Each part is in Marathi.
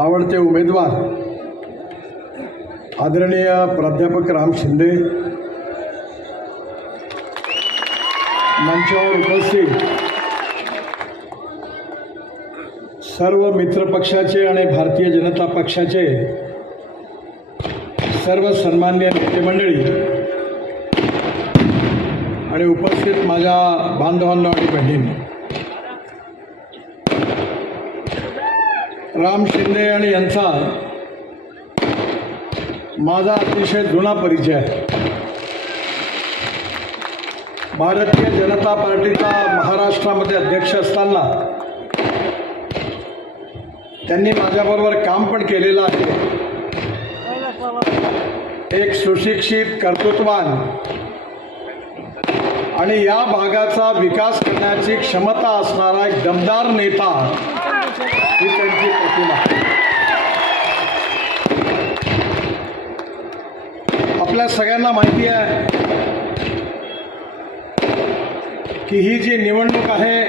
आवडते उमेदवार आदरणीय प्राध्यापक राम शिंदे, मंचावर उपस्थित सर्व मित्रपक्षाचे आणि भारतीय जनता पक्षाचे सर्व सन्माननीय नेते मंडळी आणि उपस्थित माझ्या बांधवांनो आणि बहिणींनो, राम शिंदे आणि यांचा माझा अतिशय जुना परिचय आहे. भारतीय जनता पार्टीचा महाराष्ट्रामध्ये अध्यक्ष असताना त्यांनी माझ्याबरोबर काम पण केलेलं आहे. एक सुशिक्षित, कर्तृत्ववान आणि या भागाचा विकास करण्याची क्षमता असणारा एक दमदार नेता ही त्यांची प्रतिमा. आपल्या सगळ्यांना माहिती आहे की ही जी निवडणूक आहे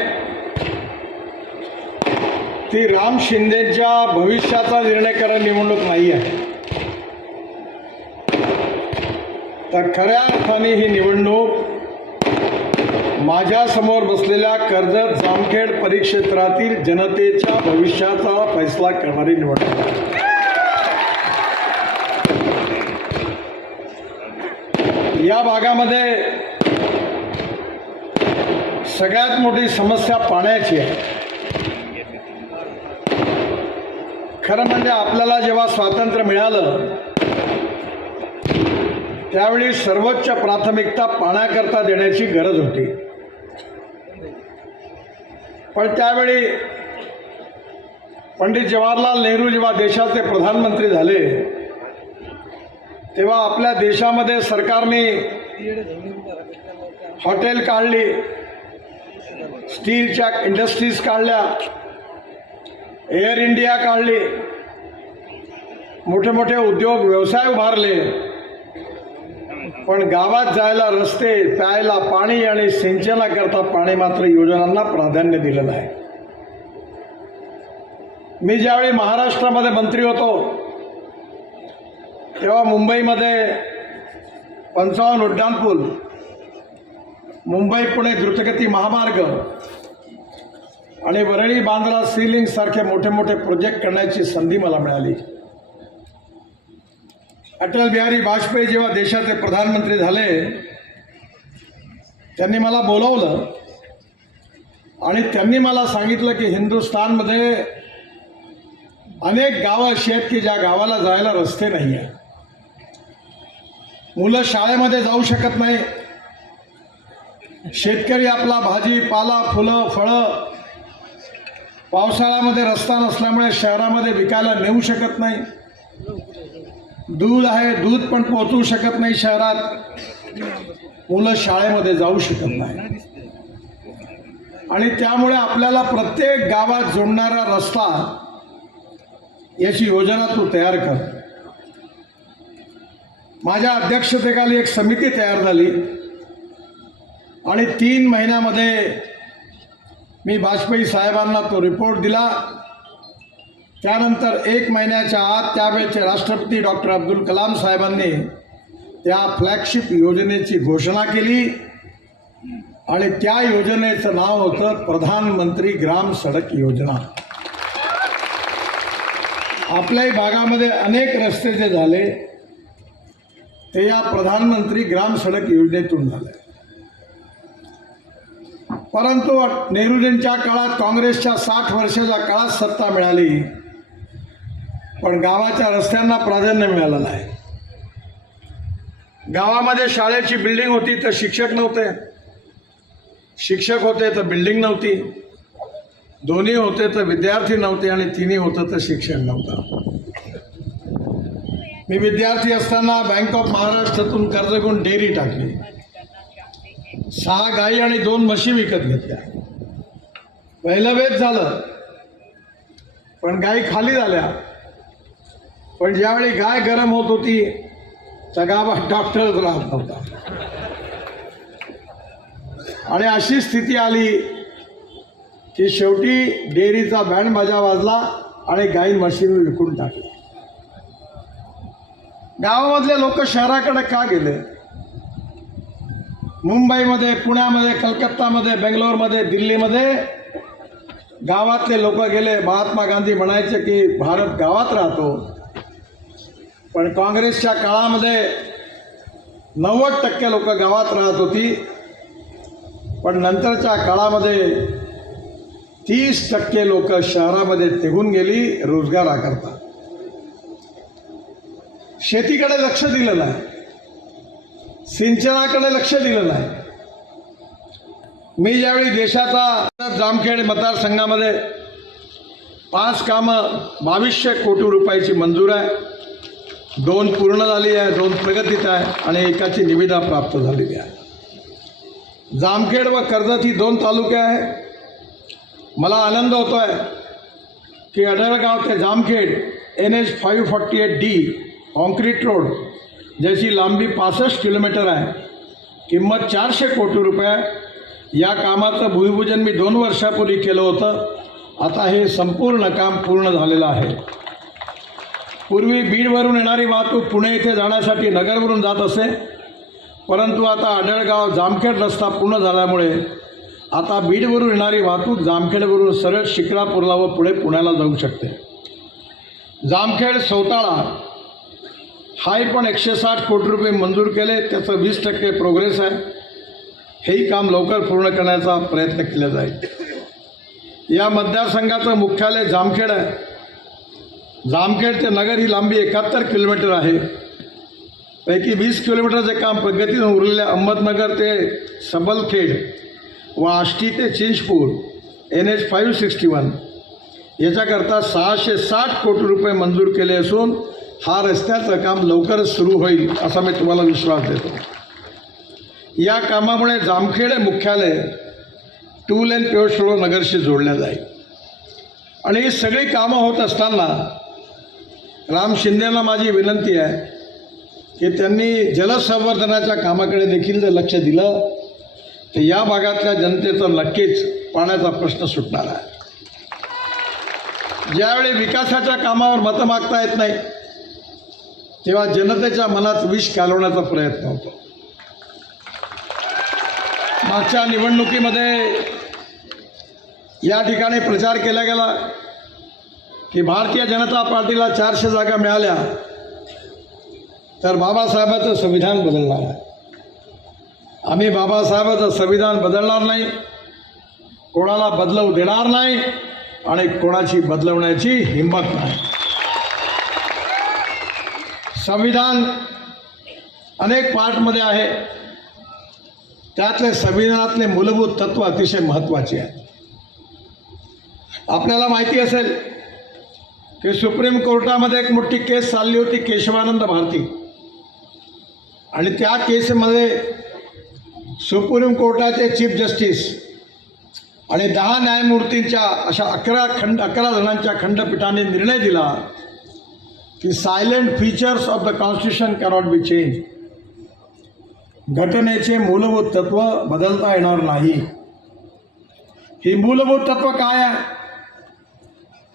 ती राम शिंदेच्या भविष्याचा निर्णय करणारी निवडणूक नाही आहे, तर खऱ्या अर्थाने ही निवडणूक माझ्यासमोर बसलेल्या कर्जत जामखेड परिक्षेत्रातील जनतेच्या भविष्याचा फैसला करणारी निवडणूक आहे. या भागामध्ये सगळ्यात मोठी समस्या पाण्याची आहे. खरं म्हणजे आपल्याला जेव्हा स्वातंत्र्य मिळालं त्यावेळी सर्वोच्च प्राथमिकता पाण्याकरता देण्याची गरज होती. पण त्यावेळी पंडित जवाहरलाल नेहरू जेव्हा देशाचे प्रधानमंत्री झाले तेव्हा आपल्या देशामध्ये सरकारने हॉटेल काढली, स्टीलच्या इंडस्ट्रीज काढल्या, एअर इंडिया काढली, मोठे मोठे उद्योग व्यवसाय उभारले. पण गावात जायला रस्ते, प्यायला पाणी आणि सिंचनाकरता पाणी मात्र योजनांना प्राधान्य दिलं नाही. मी ज्यावेळी महाराष्ट्रामध्ये मंत्री होतो तेव्हा मुंबईमध्ये 55 उड्डाणपूल, मुंबई पुणे द्रुतगती महामार्ग आणि वरळी बांद्रा सी लिंक सारखे मोठे मोठे प्रोजेक्ट करण्याची संधी मला मिळाली. अटल बिहारी वाजपेयी जेव्हा देशाचे प्रधानमंत्री झाले त्यांनी मला बोलवलं आणि त्यांनी मला सांगितलं की हिंदुस्थानमध्ये अनेक गावं अशी आहेत की ज्या गावाला जायला रस्ते नाही आहेत, मुलं शाळेमध्ये जाऊ शकत नाही, शेतकरी आपला भाजीपाला, फुलं, फळं पावसाळ्यामध्ये रस्ता नसल्यामुळे शहरामध्ये विकायला नेऊ शकत नाही, दूध आहे दूध पण पोहोचू शकत नाही शहरात, मुलं शाळेमध्ये जाऊ शकत नाही. आणि त्यामुळे आपल्याला प्रत्येक गावात जोडणारा रस्ता याची योजना तू तयार कर. माझ्या अध्यक्षतेखाली एक समिती तयार झाली आणि 3 महिन्यामध्ये मी वाजपेयी साहेबांना तो रिपोर्ट दिला. त्यानंतर 1 महिन्याच्या आत त्यावेळेचे राष्ट्रपती डॉक्टर अब्दुल कलाम साहेबांनी त्या फ्लॅगशिप योजनेची घोषणा केली आणि त्या योजनेचं नाव होतं प्रधानमंत्री ग्राम सडक योजना. आपल्याही भागामध्ये अनेक रस्ते जे झाले ते या प्रधानमंत्री ग्राम सडक योजनेतून झाले. परंतु नेहरूजींच्या काळात, काँग्रेसच्या 60 वर्षाच्या काळात सत्ता मिळाली पण गावाच्या रस्त्यांना प्राधान्य मिळालं नाही. गावामध्ये शाळेची बिल्डिंग होती तर शिक्षक नव्हते, शिक्षक होते तर बिल्डिंग नव्हती, दोन्ही होते तर विद्यार्थी नव्हते आणि तिन्ही होतं तर शिक्षण नव्हतं. मी विद्यार्थी असताना बँक ऑफ महाराष्ट्रातून कर्ज घेऊन डेअरी टाकली, 6 गाई आणि 2 म्हशी विकत घेतल्या. पहिलं वेच झालं पण गाई खाली झाल्या. पण ज्यावेळी गाय गरम होत होती त्या गावात डॉक्टरच राहत नव्हता आणि अशी स्थिती आली की शेवटी डेअरीचा बँड बाजा वाजला आणि गाई मशीन विकून टाकली. गावामधले लोक शहराकडे का गेले? मुंबईमध्ये, पुण्यामध्ये, कलकत्तामध्ये, बेंगलोरमध्ये, दिल्लीमध्ये गावातले लोक गेले. महात्मा गांधी म्हणायचे की भारत गावात राहतो. पण काँग्रेसच्या काळामध्ये 90% लोक गावात राहत होती. पण नंतरच्या काळामध्ये 30% लोक शहरामध्ये निघून गेली रोजगाराकरता. शेतीकडे लक्ष दिलं नाही, सिंचनाकडे लक्ष दिलं नाही. मी ज्यावेळी देशाचा जामखेड मतदारसंघामध्ये 5 कामं 2200 कोटी रुपयाची मंजूर आहे. 2 पूर्ण झाली आहे, 2 प्रगतीत आहे आणि एकाची निविदा प्राप्त झालेली आहे. जामखेड व कर्जत ही 2 तालुके आहे. मला आनंद होतो आहे की अडळगाव ते Jamkhed NH 548D concrete road ज्याची लांबी 65 किलोमीटर आहे, किंमत 400 कोटी रुपये. या कामाचं भूमिपूजन मी 2 वर्षापूर्वी केलं होतं. आता हे संपूर्ण काम पूर्ण झालेलं आहे. पूर्वी बीडवरून येणारी वाहतूक पुणे येथे जाण्यासाठी नगरवरून जात असे, परंतु आता अडळगाव जामखेड रस्ता पूर्ण झाल्यामुळे आता बीडवरून येणारी वाहतूक जामखेडवरून सरळ शिक्रापूरला व पुढे पुण्याला जाऊ शकते. जामखेड सौताळा हाही पण 160 कोटी रुपये मंजूर केले. त्याचं 20% प्रोग्रेस आहे. हेही काम लवकर पूर्ण करण्याचा प्रयत्न केला जाईल. या मतदारसंघाचं मुख्यालय जामखेड आहे. जामखेड ते नगर ही लांबी 71 किलोमीटर आहे. पैकी 20 किलोमीटरचे काम प्रगतीने उरलेल्या अहमदनगर ते सबलखेड व आष्टी ते चिंचपूर NH 561 याच्याकरता 660 कोटी रुपये मंजूर केले असून हा रस्त्याचं काम लवकरच सुरू होईल असा मी तुम्हाला विश्वास देतो. या कामामुळे जामखेड मुख्यालय 2 लेन पेव्हड रोड नगरशी जोडल्या जाईल. आणि ही सगळी कामं होत असताना राम शिंदेला माझी विनंती आहे की त्यांनी जलसंवर्धनाच्या कामाकडे देखील जर लक्ष दिलं तर या भागातल्या जनतेचं नक्कीच पाण्याचा प्रश्न सुटणार आहे. ज्यावेळी विकासाच्या कामावर मतं मागता येत नाही तेव्हा जनतेच्या मनात विष घालवण्याचा प्रयत्न होतो. मागच्या निवडणुकीमध्ये या ठिकाणी प्रचार केला गेला की भारतीय जनता पार्टीला 400 जागा मिळाल्या तर बाबासाहेबांचं संविधान बदलणार आहे. आम्ही बाबासाहेबांचं संविधान बदलणार नाही, कोणाला बदलवू देणार नाही आणि कोणाची बदलवण्याची हिंमत नाही. संविधान अनेक पार्टमध्ये आहे. त्यातले संविधानातले मूलभूत तत्व अतिशय महत्त्वाचे आहेत. आपल्याला माहिती असेल की सुप्रीम कोर्टामध्ये एक मोठी केस चालली होती केशवानंद भारती, आणि त्या केसमध्ये सुप्रीम कोर्टाचे चीफ जस्टिस आणि 10 न्यायमूर्तींच्या अशा 11 जणांच्या खंडपीठाने निर्णय दिला की silent features of the constitution cannot be change. घटनेचे मूलभूत तत्व बदलता येणार नाही. ही मूलभूत तत्व काय आहे?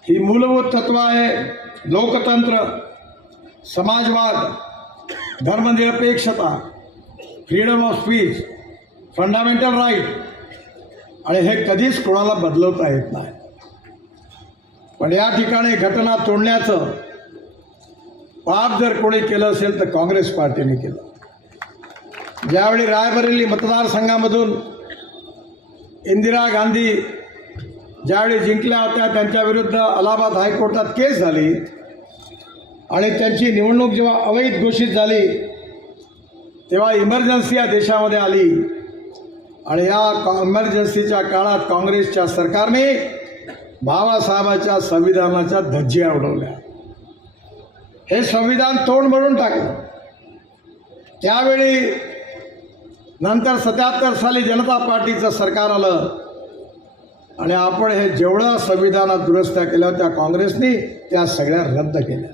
ही मूलभूत तत्व आहे लोकतंत्र, समाजवाद, धर्मनिरपेक्षता, freedom of speech, fundamental right, आणि हे कधीच कोणाला बदलवता येत नाही. पण या ठिकाणी घटना तोडण्याचं पाप जर कोणी केलं असेल तर काँग्रेस पार्टीने केलं. ज्यावेळी रायबरेली मतदारसंघामधून इंदिरा गांधी ज्यावेळी जिंकल्या होत्या त्यांच्याविरुद्ध अलाहाबाद हायकोर्टात केस झाली आणि त्यांची निवडणूक जेव्हा अवैध घोषित झाली तेव्हा इमर्जन्सी या देशामध्ये आली आणि या इमर्जन्सीच्या काळात काँग्रेसच्या सरकारने बाबासाहेबांच्या संविधानाच्या धज्जिया उडवल्या. हे संविधान तोड मोडून टाकलं. त्यावेळी नंतर 77 साली जनता पार्टीचं सरकार आलं आणि आपण हे जेवढं संविधानात दुरुस्त्या केल्या त्या काँग्रेसने त्या सगळ्या रद्द केल्या.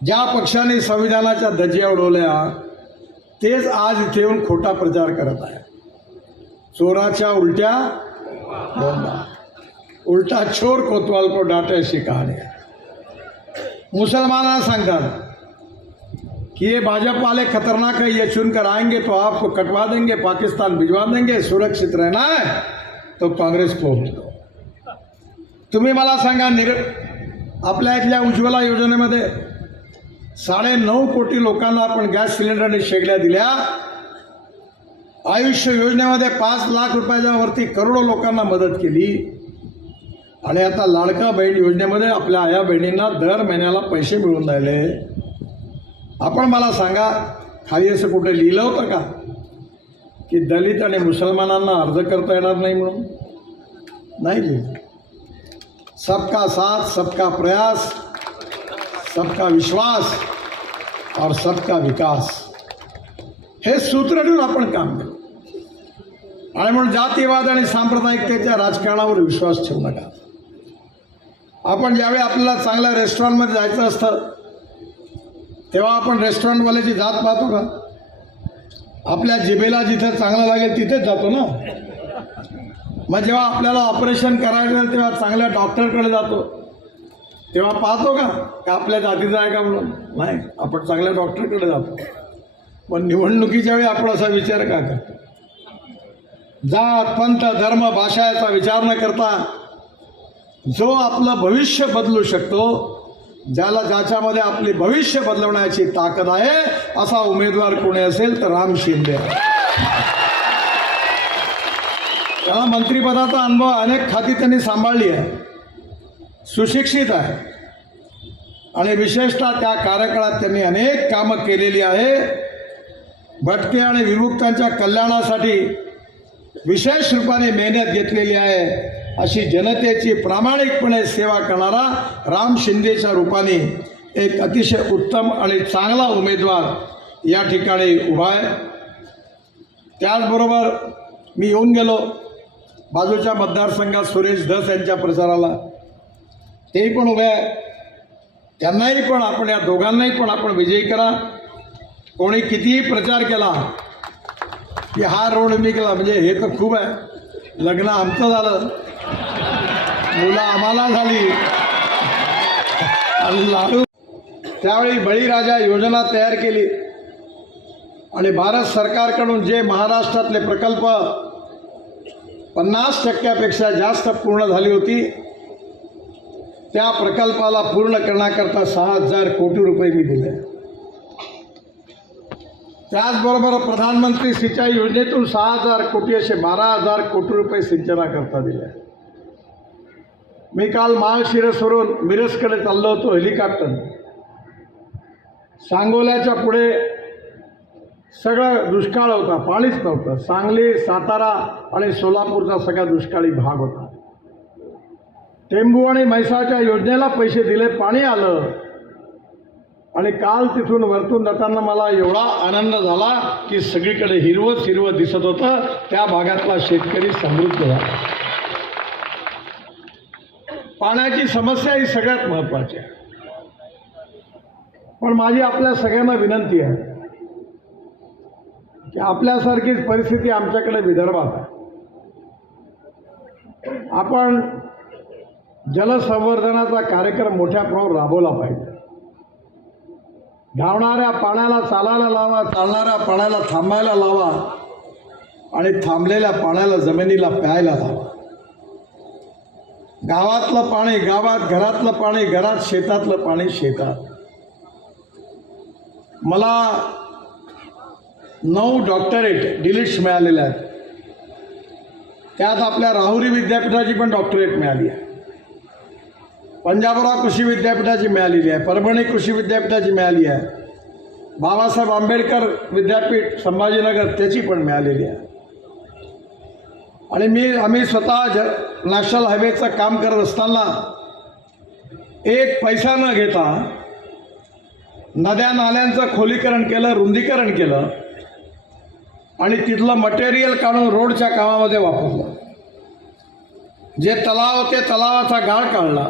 ज्या पक्षाने संविधानाच्या धज्जिया उडवल्या तेच आज इथे येऊन खोटा प्रचार करत आहे. चोराच्या उलट्या दोनदा. उलटा चोर कोतवाल को डाटे अशी कहाणी आहे. मुसलमानांना सांगतात कि ये भाजपा वाले खतरनाक है, ये चुनकर आएंगे तो आपको कटवा देंगे, पाकिस्तान भिजवा देंगे, सुरक्षित रहना है तो काँग्रेस को. तुम्ही मला सांगा, आपल्या इथल्या उज्ज्वला योजनेमध्ये 9.5 कोटी लोकांना आपण गॅस सिलेंडरने शेगड्या दिल्या. आयुष्य योजनेमध्ये 5 लाख रुपयाच्या वरती करोडो लोकांना मदत केली. आणि आता लाडका बहीण योजनेमध्ये आपल्या आया बहिणींना दर महिन्याला पैसे मिळून राहिले. आपण मला सांगा, खाली असं कुठे लिहिलं होतं का की दलित आणि मुसलमानांना अर्ज करता येणार नाही म्हणून? नाही लिहिलं. सबका साथ, सबका प्रयास, सबका विश्वास और सबका विकास हे सूत्र ठेवून आपण काम केलं. आणि म्हणून जातीवाद आणि सांप्रदायिकतेच्या राजकारणावर विश्वास ठेवू नका. आपण ज्यावेळी आपल्याला चांगल्या रेस्टॉरंटमध्ये जायचं असतं तेव्हा आपण रेस्टॉरंटवाल्याची जात पाहतो का? आपल्या जिभेला जिथे चांगलं लागेल तिथेच जातो ना. मग जेव्हा आपल्याला ऑपरेशन करायचं तेव्हा चांगल्या डॉक्टरकडे जातो तेव्हा पाहतो का आपल्या जातीचा आहे का म्हणून? नाही, आपण चांगल्या डॉक्टरकडे जातो. पण निवडणुकीच्या वेळी आपण असा विचार का करतो? जात, पंथ, धर्म, भाषा याचा विचार न करता जो आपलं भविष्य बदलू शकतो, ज्याच्यामध्ये आपले भविष्य बदलवण्याची ताकद आहे असा उमेदवार कोणी असेल तर राम शिंदे. त्याला मंत्रिपदाचा अनुभव, अनेक खाती त्यांनी सांभाळली आहे, सुशिक्षित आहे आणि विशेषतः त्या कार्यकाळात त्यांनी अनेक कामं केलेली आहे. भटके आणि विमुक्तांच्या कल्याणासाठी विशेष रूपाने मेहनत घेतलेली आहे. अशी जनतेची प्रामाणिकपणे सेवा करणारा राम शिंदेच्या रूपाने एक अतिशय उत्तम आणि चांगला उमेदवार या ठिकाणी उभा आहे. त्याचबरोबर मी येऊन गेलो बाजूच्या मतदारसंघात सुरेश धस यांच्या प्रचाराला, तेही पण उभे आहे. त्यांनाही पण आपण, या दोघांनाही पण आपण विजयी करा. कोणी कितीही प्रचार केला की हा रोड मी केला, म्हणजे हे तर खूप आहे. लग्न आमचं झालं, मुलं आम्हाला झाली, लाडू. त्यावेळी बळीराजा योजना तयार केली आणि भारत सरकारकडून जे महाराष्ट्रातले प्रकल्प 50% जास्त पूर्ण झाली होती, त्या प्रकल्पाला पूर्ण करण्याकरता 6,000 कोटी रुपये मी दिले. त्याचबरोबर प्रधानमंत्री सिंचाई योजनेतून 6,000 कोटी असे 12,000 कोटी रुपये सिंचनाकरता दिले. मी काल माळशिरसवरून मिरजकडे चाललो होतो हेलिकॉप्टर. सांगोल्याच्या पुढे सगळं दुष्काळ होता, पाणीच नव्हतं. सांगली, सातारा आणि सोलापूरचा सगळा दुष्काळी भाग होता. टेंबू आणि म्हैसाळच्या योजनेला पैसे दिले, पाणी आलं. आणि काल तिथून वरतून जाताना मला एवढा आनंद झाला की सगळीकडे हिरवंच हिरवं दिसत होतं. त्या भागातला शेतकरी समृद्ध झाला. पाण्याची समस्या ही सगळ्यात महत्त्वाची आहे. पण माझी आपल्या सगळ्यांना विनंती आहे की आपल्यासारखीच परिस्थिती आमच्याकडे विदर्भात आहे. आपण जलसंवर्धनाचा कार्यक्रम मोठ्या प्रमाणावर राबवला पाहिजे. धावणाऱ्या पाण्याला चालायला लावा, चालणाऱ्या पाण्याला थांबायला लावा आणि थांबलेल्या पाण्याला जमिनीला प्यायला लावा. गावातलं पाणी गावात, घरातलं पाणी घरात, शेतातलं पाणी शेतात. मला 9 डॉक्टरेट डिलीट्स मिळालेल्या आहेत. त्यात आपल्या राहुरी विद्यापीठाची पण डॉक्टरेट मिळाली आहे, पंजाबराव कृषी विद्यापीठाची मिळालेली आहे, परभणी कृषी विद्यापीठाची मिळाली आहे, बाबासाहेब आंबेडकर विद्यापीठ संभाजीनगर त्याची पण मिळालेली आहे. आणि आम्ही स्वतः नॅशनल हायवेचं काम करत असताना एक पैसा न घेता नद्या नाल्यांचं खोलीकरण केलं, रुंदीकरण केलं आणि तिथलं मटेरियल काढून रोडच्या कामामध्ये वापरलं. जे तलाव होते तलावाचा गाळ काढला,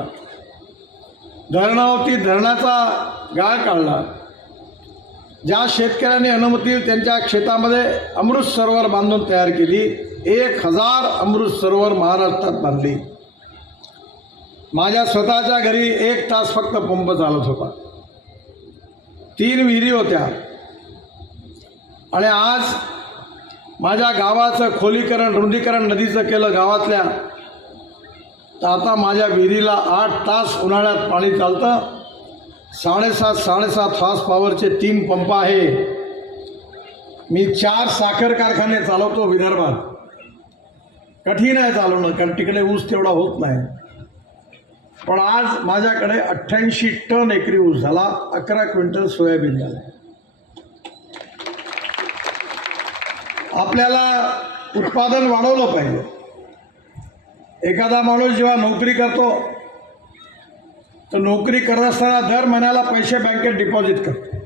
धरणं होती धरणाचा गाळ काढला. ज्या शेतकऱ्यांनी अनुमती त्यांच्या शेतामध्ये अमृत सरोवर बांधून तयार केली, 1000 अमृत सरोवर महाराष्ट्रात बांधली. माझ्या स्वतःच्या घरी 1 तास फक्त पंप चालत होता. 3 विहिरी होत्या. आणि आज माझ्या गावाचं खोलीकरण रुंदीकरण नदीचं केलं गावातल्या, तर आता माझ्या विहिरीला 8 तास उन्हाळ्यात पाणी चालतं. 7.5 हॉर्स पॉवरचे 3 पंप आहे. मी 4 साखर कारखाने चालवतो विदर्भात. कठीण आहे चालवणं, कारण तिकडे ऊस तेवढा होत नाही. पण आज माझ्याकडे 88 टन एकरी ऊस झाला, 11 क्विंटल सोयाबीन झालं. आपल्याला उत्पादन वाढवलं पाहिजे. एखादा माणूस जेव्हा नोकरी करतो तर नोकरी करत असताना दर महिन्याला पैसे बँकेत डिपॉझिट करतो.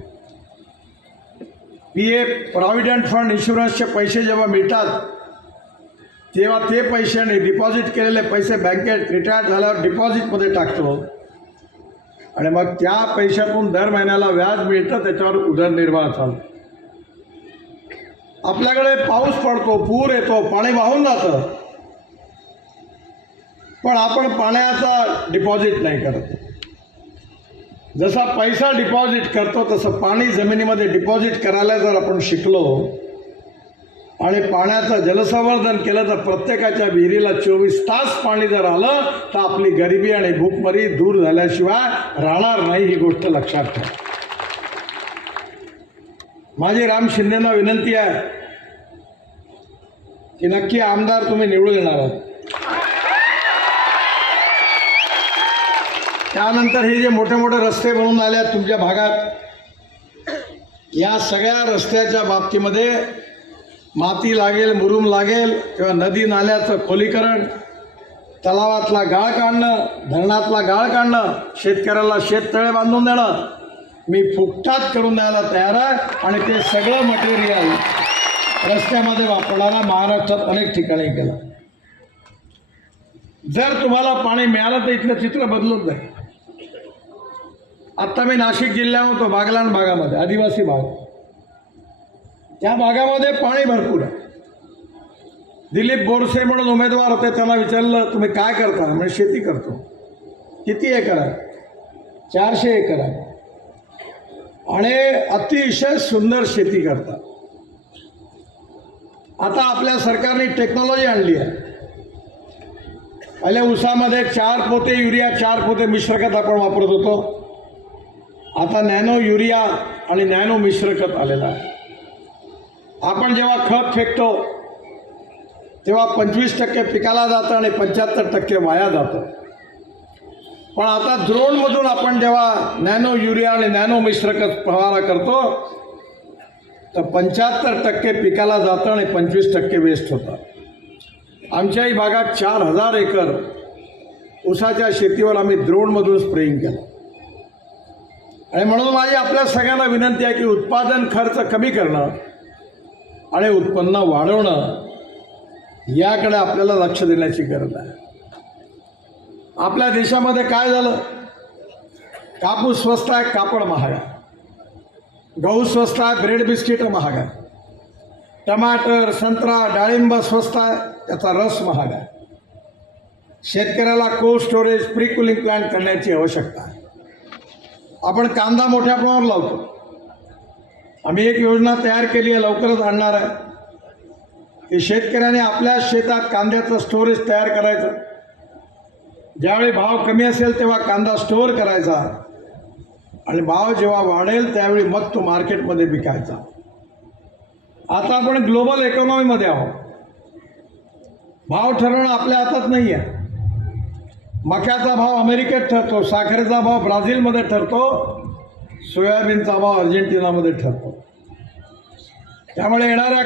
PF प्रॉव्हिडंट फंड इन्शुरन्सचे पैसे जेव्हा मिळतात तेव्हा ते पैशाने डिपॉझिट केलेले पैसे बँकेत रिटायर्ड झाल्यावर डिपॉझिटमध्ये टाकतो. आणि मग त्या पैशातून दर महिन्याला व्याज मिळतं, त्याच्यावर उदरनिर्वाह चालतो. आपल्याकडे पाऊस पडतो, पूर येतो, पाणी वाहून जातं, पण आपण पाण्याचा डिपॉझिट नाही करत. जसा पैसा डिपॉझिट करतो तसं पाणी जमिनीमध्ये डिपॉझिट करायला जर आपण शिकलो आणि पाण्याचं जलसंवर्धन केलं तर प्रत्येकाच्या विहिरीला 24 तास पाणी जर आलं तर आपली गरिबी आणि भूकमरी दूर झाल्याशिवाय राहणार नाही, ही गोष्ट लक्षात ठेवा. माझी राम शिंदेंना विनंती आहे की नक्की आमदार तुम्ही निवडून येणार आहात. त्यानंतर हे जे मोठे मोठे रस्ते बनवून आले आहेत तुमच्या भागात, या सगळ्या रस्त्याच्या बाबतीमध्ये माती लागेल, मुरुम लागेल, किंवा नदी नाल्याचं खोलीकरण, तलावातला गाळ काढणं, धरणातला गाळ काढणं, शेतकऱ्याला शेततळे बांधून देणं, मी फुकटात करून द्यायला तयार आहे. आणि ते सगळं मटेरियल रस्त्यामध्ये वापरणारा महाराष्ट्रात अनेक ठिकाणी केलं. जर तुम्हाला पाणी मिळालं तर इथलं चित्र बदलून जाईल. आत्ता मी नाशिक जिल्ह्यात होतो, बागलाण भागामध्ये, आदिवासी भाग. त्या भागामध्ये पाणी भरपूर आहे. दिलीप बोरसे म्हणून उमेदवार होते, त्यांना विचारलं तुम्ही काय करता? म्हणजे शेती करतो. किती एकर आहे? 400 एकर आहे. आणि अतिशय सुंदर शेती करतात. आता आपल्या सरकारने टेक्नॉलॉजी आणली आहे. पहिले ऊसामध्ये 4 पोते युरिया 4 पोते मिश्रखत आपण वापरत होतो. आता नॅनो युरिया आणि नॅनो मिश्रखत आलेलं आहे. आपण जेव्हा खत फेकतो तेव्हा 25% पिकाला जातं आणि 75% वाया जातं. पण आता ड्रोनमधून आपण जेव्हा नॅनो युरिया आणि नॅनो मिश्रखत फवारा करतो तर 75% पिकाला जातं आणि 25% वेस्ट होतं. आमच्याही भागात 4000 एकर ऊसाच्या शेतीवर आम्ही ड्रोनमधून स्प्रेइंग केलं. आणि म्हणून माझी आपल्या सगळ्यांना विनंती आहे की उत्पादन खर्च कमी करणं आणि उत्पन्न वाढवणं याकडे आपल्याला लक्ष देण्याची गरज आहे. आपल्या देशामध्ये काय झालं? कापूस स्वस्त आहे, कापड महाग आहे. गहू स्वस्त आहे, ब्रेड बिस्किट महाग आहे. टमाटर, संत्रा, डाळिंब स्वस्त आहे, त्याचा रस महाग आहे. शेतकऱ्याला cold storage, pre cooling plant करण्याची आवश्यकता आहे. आपण कांदा मोठ्या प्रमाणावर लावतो. आम्ही एक योजना तयार केली आहे, लवकरच आणणार आहे, की शेतकऱ्याने आपल्या शेतात कांद्याचं स्टोरेज तयार करायचं. ज्यावेळी भाव कमी असेल तेव्हा कांदा स्टोअर करायचा आणि भाव जेव्हा वाढेल त्यावेळी मग तो मार्केटमध्ये विकायचा. आता आपण ग्लोबल इकॉनॉमीमध्ये आहोत. भाव ठरवणं आपल्या हातात नाही आहे. मक्याचा भाव अमेरिकेत ठरतो, साखरेचा भाव ब्राझीलमध्ये ठरतो, सोयाबीनचा भाव अर्जेंटिनामध्ये ठरतो. त्यामुळे येणाऱ्या